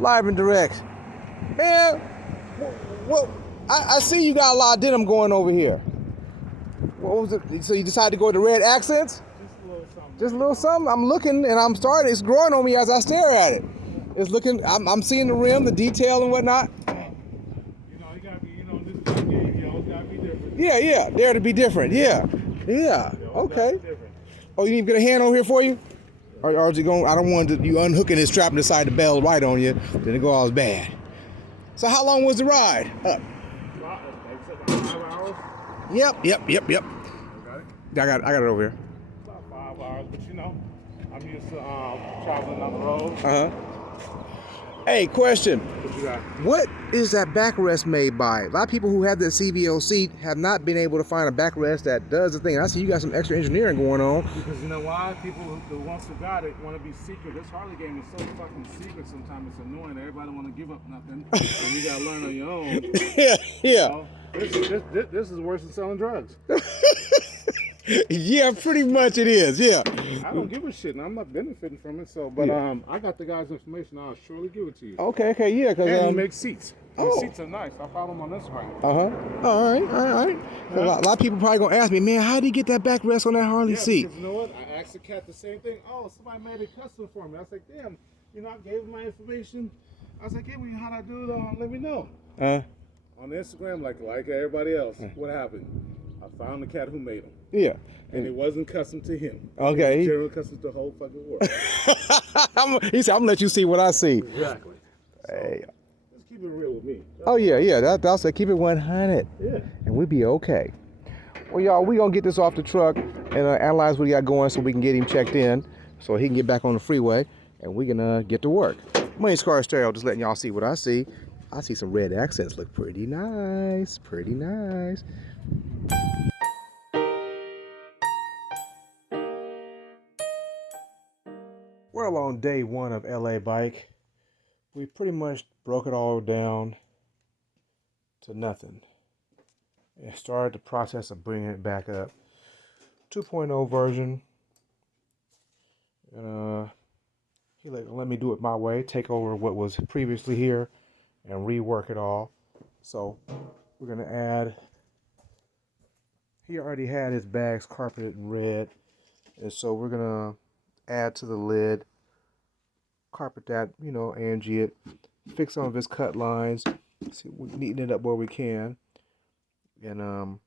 Live and direct. Man, what? I see you got a lot of denim going over here. What was it? So you decided to go with the red accents? Just a little something. Just a little something. I'm looking and I'm starting. It's growing on me as I stare at it. It's looking. I'm seeing the rim, the detail, and whatnot. You know, you gotta be. You know, this is the game. You know, it's gotta be different. Yeah. Dare to be different. Yeah. Okay. Oh, you need to get a hand over here for you? Or is it going? I don't want you unhooking this strap and decide to bail right on you. Then it go all bad. So how long was the ride? Like 5 hours. Yep. Okay. I got it over here. About 5 hours, but you know, I'm used to traveling on the road. Hey, question. What you got? What is that backrest made by? A lot of people who have the CVO seat have not been able to find a backrest that does the thing. I see you got some extra engineering going on. Because you know why? People who once who got it want to be secret. This Harley game is so fucking secret sometimes it's annoying. Everybody want to give up nothing. And you got to learn on your own. Yeah. You know? This is worse than selling drugs. Yeah, pretty much it is. Yeah. I don't give a shit, and I'm not benefiting from it. So, but I got the guy's information. I'll surely give it to you. Okay, yeah. And he makes seats. Oh. His seats are nice. I follow him on Instagram. All right. A lot of people probably gonna ask me, man, how did he get that backrest on that Harley seat? Because you know what? I asked the cat the same thing. Oh, somebody made it custom for me. I was like, damn. You know, I gave him my information. I was like, hey, well, how'd I do it? Let me know. On Instagram, like everybody else, what happened? I found the cat who made them. Yeah. And it wasn't custom to him. Okay. It was generally custom to the whole fucking world. He said, I'm gonna let you see what I see. Exactly. Hey. Just keep it real with me. Oh yeah. That's say keep it 100. Yeah. And we'll be okay. Well, y'all, we gonna get this off the truck and analyze what he got going so we can get him checked in, so he can get back on the freeway and we can get to work. My name's Car Stereo, just letting y'all see what I see. I see some red accents look pretty nice. Well, on day one of LA Bike, we pretty much broke it all down to nothing. And started the process of bringing it back up. 2.0 version. And he let me do it my way, take over what was previously here and rework it all. So we're gonna add, he already had his bags carpeted in red. And so we're gonna add to the lid, carpet that, AMG it, fix some of his cut lines, see, we neaten it up where we can, and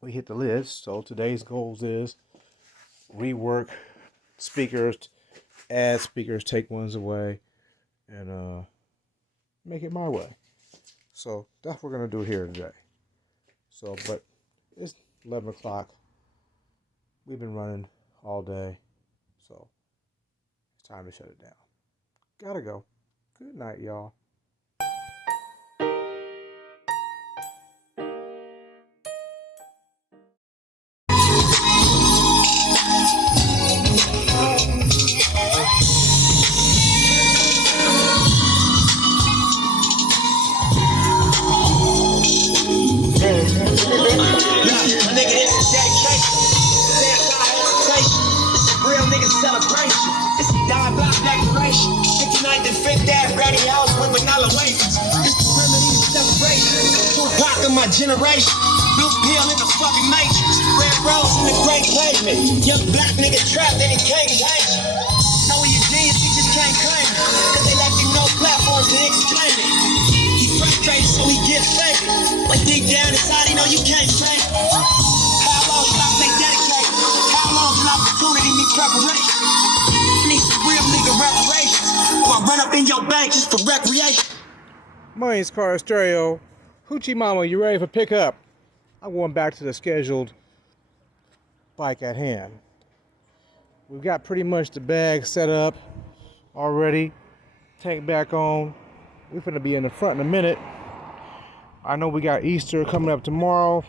we hit the lid. So today's goals is rework speakers, add speakers, take ones away, and make it my way. So that's what we're gonna do here today. So, but it's 11 o'clock. We've been running all day, so it's time to shut it down. Gotta go. Good night, y'all. My generation, blue pill in the fucking matrix, red rose in the great pavement. Young black nigga trapped and he can't change. Know he a genius, he just can't claim it. Cause they left you no platform to explain it. He frustrated, so he get fake. But deep down inside, he know you can't change. How long till I stay dedicated? How long till opportunity need preparation? Need some real nigga reparations. Or I run up in your bank just for recreation. My name's Car Stereo. Hoochie Mama, you ready for pickup? I'm going back to the scheduled bike at hand. We've got pretty much the bag set up already. Tank back on. We're finna be in the front in a minute. I know we got Easter coming up tomorrow,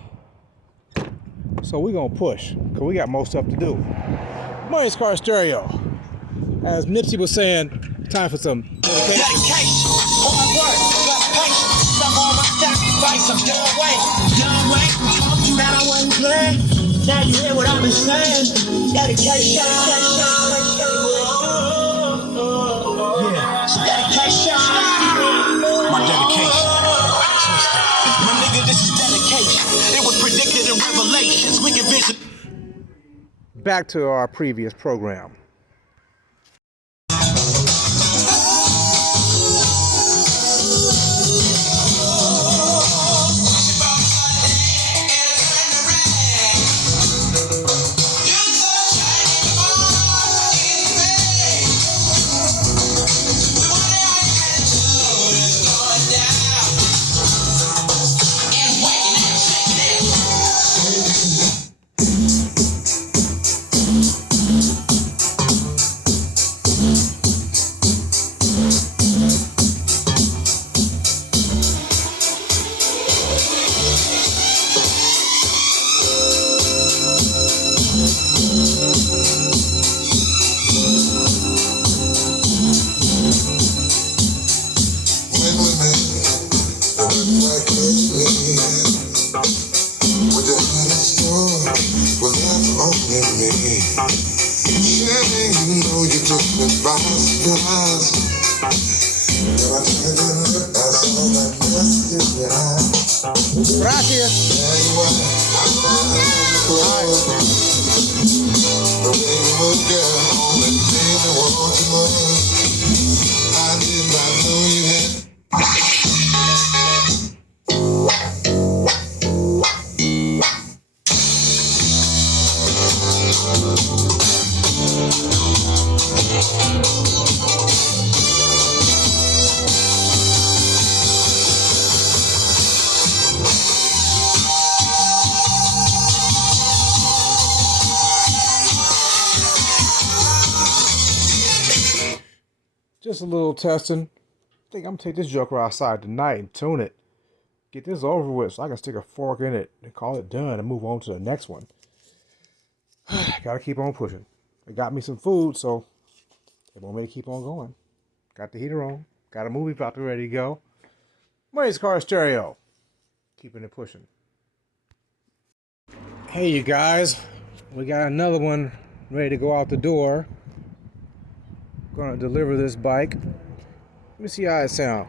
so we're gonna push, because we got more stuff to do. My name's Car Stereo. As Nipsey was saying, time for some dedication. Hard work, plus patience. Some of my sacrifice, I'm done waiting. Told you that I wasn't playing. Now you hear what I've been saying. Dedication. Yeah, dedication. revelations. Wicked vision. Back to our previous program. Just a little testing. I think I'm gonna take this joker outside tonight and tune it. Get this over with so I can stick a fork in it and call it done and move on to the next one. Gotta keep on pushing. They got me some food, so they want me to keep on going. Got the heater on. Got a movie about to ready to go. Money's Car Stereo. Keeping it pushing. Hey, you guys. We got another one ready to go out the door. Gonna deliver this bike. Let me see how it sounds.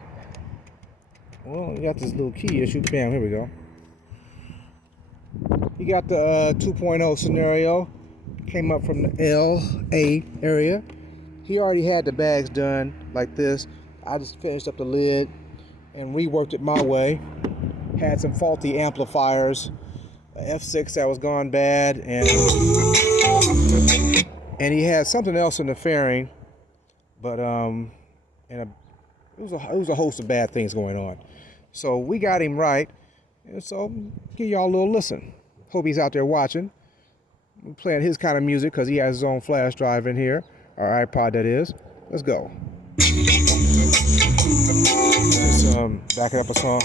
Well, we got this little key issue. Bam, here we go. You got the 2.0 scenario. Came up from the LA area. He already had the bags done like this. I just finished up the lid and reworked it my way. Had some faulty amplifiers. A F6 that was gone bad, and he had something else in the fairing. But it was a host of bad things going on. So we got him right, and so give y'all a little listen. Hope he's out there watching. We're playing his kind of music because he has his own flash drive in here, or iPod that is. Let's go. Just back it up a song.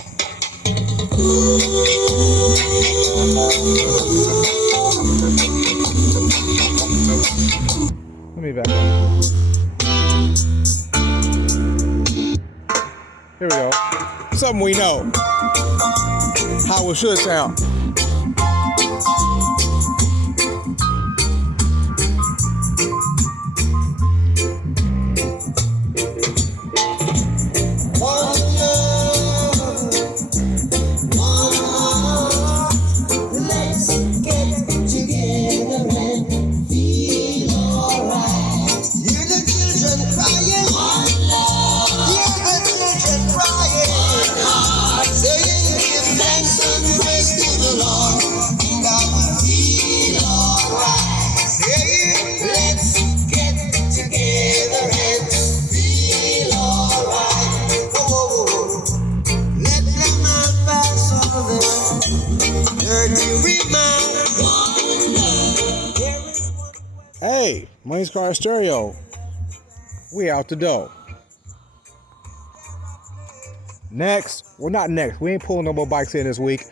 Let me back up. Here we go. Something we know. How it should sound. Hey, Money's Car Stereo. We out the door. Next, well, not next. We ain't pulling no more bikes in this week.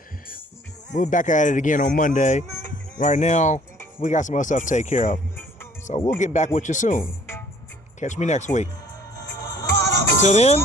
We're back at it again on Monday. Right now, we got some other stuff to take care of. So we'll get back with you soon. Catch me next week. Until then,